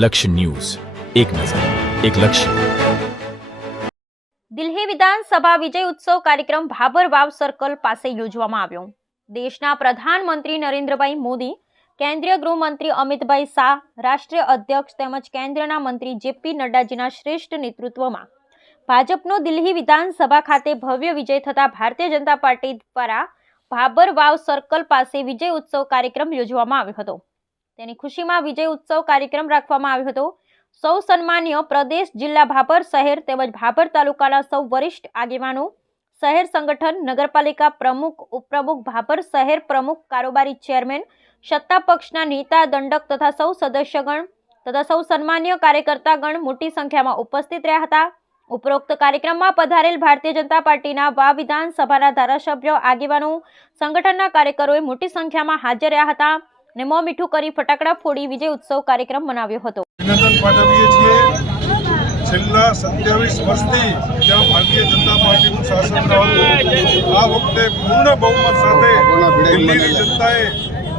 લક્ષ્ય ન્યૂઝ, એક નજર, એક લક્ષ્ય। દિલ્હી વિધાનસભા વિજય ઉત્સવ કાર્યક્રમ ભાભર વાવ સર્કલ પાસે યોજવામાં આવ્યો। દેશના પ્રધાનમંત્રી નરેન્દ્રભાઈ મોદી, કેન્દ્રીય ગૃહમંત્રી અમિતભાઈ શાહ, રાષ્ટ્રીય અધ્યક્ષ તેમજ કેન્દ્રના મંત્રી જેપી નડ્ડાજીના શ્રેષ્ઠ નેતૃત્વમાં ભાજપનો દિલ્હી વિધાનસભા ખાતે ભવ્ય વિજય થતા ભારતીય જનતા પાર્ટી દ્વારા ભાભર વાવ સર્કલ પાસે વિજય ઉત્સવ કાર્યક્રમ યોજવામાં આવ્યો હતો। તેની ખુશીમાં વિજય ઉત્સવ કાર્યક્રમ રાખવામાં આવ્યો હતો। સૌ સન્માનીય પ્રદેશ, જિલ્લા ભાભર શહેર તેમજ ભાભર તાલુકાના સૌ વરિષ્ઠ આગેવાનો, શહેર સંગઠન, નગરપાલિકા પ્રમુખ, ઉપપ્રમુખ, ભાભર શહેર પ્રમુખ, કારોબારી ચેરમેન, સત્તા પક્ષના નેતા, દંડક તથા સૌ સદસ્યગણ તથા સૌ સન્માનીય કાર્યકર્તાગણ મોટી સંખ્યામાં ઉપસ્થિત રહ્યા હતા। ઉપરોક્ત કાર્યક્રમમાં પધારેલ ભારતીય જનતા પાર્ટીના વાવ વિધાનસભાના ધારાસભ્યો, આગેવાનો, સંગઠનના કાર્યકરોએ મોટી સંખ્યામાં હાજર રહ્યા હતા અને મોં મીઠું કરી ફટાકડા ફોડી વિજય ઉત્સવ કાર્યક્રમ મનાવ્યો હતો। અભિનંદન પાઠવીએ છીએ। છેલ્લા 27 વર્ષથી જ્યાં ભારતીય જનતા પાર્ટીનું શાસન રહ્યું, આ વખતે પૂર્ણ બહુમત સાથે દિલ્હીની જનતાએ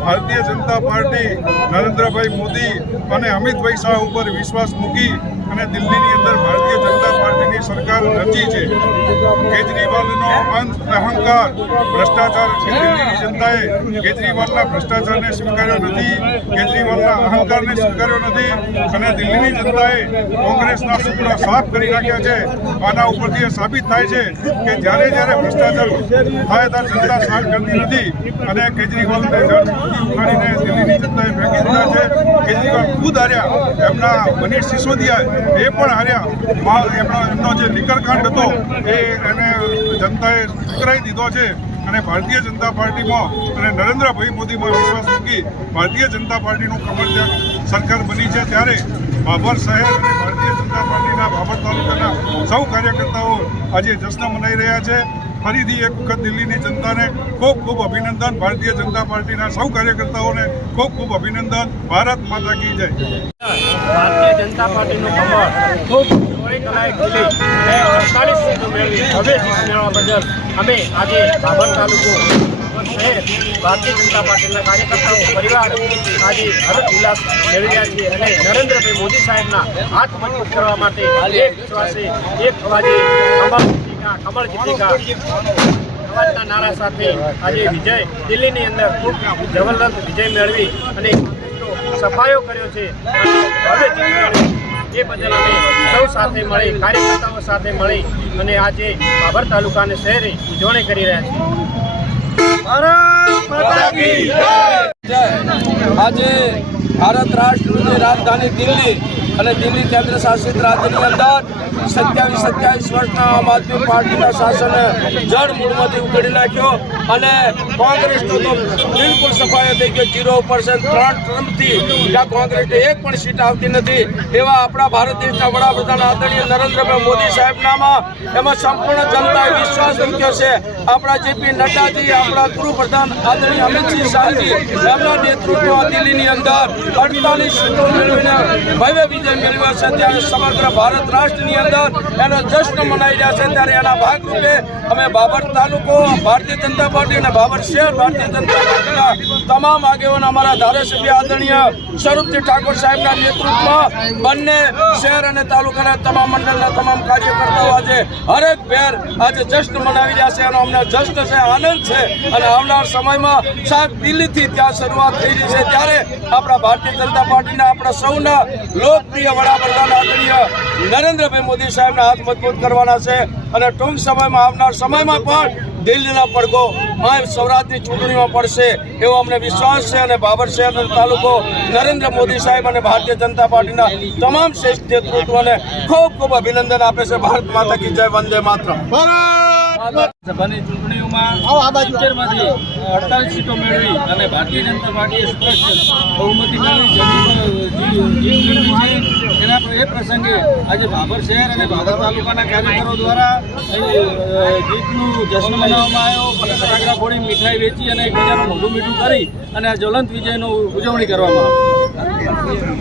ભારતીય જનતા પાર્ટી, નરેન્દ્રભાઈ મોદી અને અમિતભાઈ શાહ ઉપર વિશ્વાસ મૂકી અને દિલ્હીની અંદર ભારતીય જનતા પાર્ટીની સરકાર રચી છે। કેજરીવાલનો અહંકાર, ભ્રષ્ટાચાર, દિલ્હીની જનતાએ કેજરીવાલના ભ્રષ્ટાચારને સ્વીકાર્યો નથી, કેજરીવાલના અહંકારને સ્વીકાર્યો નથી અને દિલ્હીની જનતાએ કોંગ્રેસના સુપડા સાફ કરી નાખ્યા છે। આના ઉપરથી એ સાબિત થાય છે કે જ્યારે ભ્રષ્ટાચાર થાય ત્યારે જનતા સાથ કરતી નથી અને કેજરીવાલને ઉખાડીને દિલ્હીની જનતાએ ફેંકી દીધા છે। કેજરીવાલ ખુદ હાર્યા, એમના મનીષ સિસોદિયા એ પણ હાર્યા। એમનો જે લીકરકાંડ હતો એને જનતાએ ઠુકરાવી દીધો છે અને ભારતીય જનતા પાર્ટીમાં અને નરેન્દ્રભાઈ મોદીમાં વિશ્વાસ મૂકી ભારતીય જનતા પાર્ટીનું કમળ ત્યાં સરકાર બની છે। ત્યારે ભાભર શહેર અને ભારતીય જનતા પાર્ટીના ભાભર તાલુકાના સૌ કાર્યકર્તાઓ આજે જશ્ન મનાઈ રહ્યા છે। ફરીથી એક વખત દિલ્હીની જનતાને ખૂબ ખૂબ અભિનંદન, ભારતીય જનતા પાર્ટીના સૌ કાર્યકર્તાઓને ખૂબ ખૂબ અભિનંદન। ભારત માતા કી જય। ભારતીય જનતા પાર્ટીનું કમળ ખૂબ ચોરી કલાએ ખીલી અને 48 સીટો મેળવી ભવ્ય જીત મેળવવા બદલ અમે આજે ભાભર તાલુકો શહેર ભારતીય જનતા પાર્ટીના કાર્યકર્તાઓ પરિવાર આજે હર્ષ ઉલ્લાસ મેળવી રહ્યા છીએ અને નરેન્દ્રભાઈ મોદી સાહેબના હાથ મજબૂત કરવા માટે એક વિશ્વાસે, એક અવાજે કમળ જીતેગા અવાજના નારા સાથે આજે વિજય દિલ્હીની અંદર ખૂબ જબરદસ્ત વિજય મેળવી અને સફાયો કર્યો છે। હવે એ બદલ અમે સૌ સાથે મળી, કાર્યકર્તાઓ સાથે મળી અને આજે ભાભર તાલુકાને શહેરે ઉજવણી કરી રહ્યા છીએ। આજે ભારત રાષ્ટ્રની રાજધાની દિલ્હી અને દિલ્હી કેન્દ્ર શાસિત રાજ્યની અંદર 27 વર્ષના આમ આદમી પાર્ટીના શાસને જળ મૂળમાંથી ઉખેડી નાખ્યો અને કોંગ્રેસનો તો બિલકુલ સફાયો થઈ ગયો। 0% 3 ટર્મથી જ્યાં કોંગ્રેસને એક પણ સીટ આવતી નથી એવા આપણા ભારત દેશના વડાપ્રધાન આદરણીય નરેન્દ્રભાઈ મોદી સાહેબનામાં એમાં સંપૂર્ણ જનતાએ વિશ્વાસ મૂક્યો છે। આપણા જેપી નડ્ડાજી, આપણા ગૃહપ્રધાન આદરણીય અમિતસિંહ શાહજી એમના નેતૃત્વમાં દિલ્હીની અંદર 48 સીટો મેળવીને ભવ્ય વિજય મેળવ્યો છે। ત્યારે સમગ્ર ભારત રાષ્ટ્રની અંદર એનો જશ્ન મનાઈ રહ્યા છે। ત્યારે એના ભાગરૂપે અમે ભાભર તાલુકો ભારતીય જનતા પાર્ટી અને ભાભર શહેર ભારતીય જનતા પાર્ટીના તમામ આગેવાનો, અમારા ધારાસભ્ય આદરણીય સ્વરૂપજી ઠાકોર સાહેબના નેતૃત્વમાં બંને શહેર અને તાલુકાના તમામ મંડળના તમામ કાર્યકર્તાઓ આજે હરેક ભેર આજે જશ્ન મનાવી રહ્યા છે। એનો અમને જશ્ન છે, આનંદ છે અને આવનાર સમયમાં સાહેબ દિલ્હીથી ત્યાં શરૂઆત થઈ રહી છે। ત્યારે આપણા ભારતીય જનતા પાર્ટીના આપણા સૌના લોકપ્રિય વડાપ્રધાન આદરણીય નરેન્દ્રભાઈ મોદી સાહેબના હાથ મજબૂત કરવાના છે અને ટૂંક સમયમાં આવનાર સમયમાં પણ દિલ્હીના પડઘો સૌરાષ્ટ્રની ચૂંટણીમાં પડશે એવો અમને વિશ્વાસ છે અને ભાભર શહેર અને તાલુકો નરેન્દ્ર મોદી સાહેબ અને ભારતીય જનતા પાર્ટીના તમામ શ્રેષ્ઠ નેતૃત્વને ખૂબ ખૂબ અભિનંદન આપે છે। ભારત માતા કી જય, વંદે માતરમ। સભાની ચૂંટણીઓમાં 70માંથી 48 સીટો મેળવી અને ભારતીય જનતા પાર્ટીએ સ્પષ્ટ બહુમતી મેળવી જીત મેળવી છે। એના એ પ્રસંગે આજે ભાભર શહેર અને ભાભર તાલુકાના કાર્યકરો દ્વારા જીતનું જશ્ન મનાવવામાં આવ્યો, ફટાકડા ફોડી, મીઠાઈ વેચી અને એકબીજાનું મોઢું મીઠું કરી અને આ જ્વલંત વિજયનું ઉજવણી કરવામાં આવી।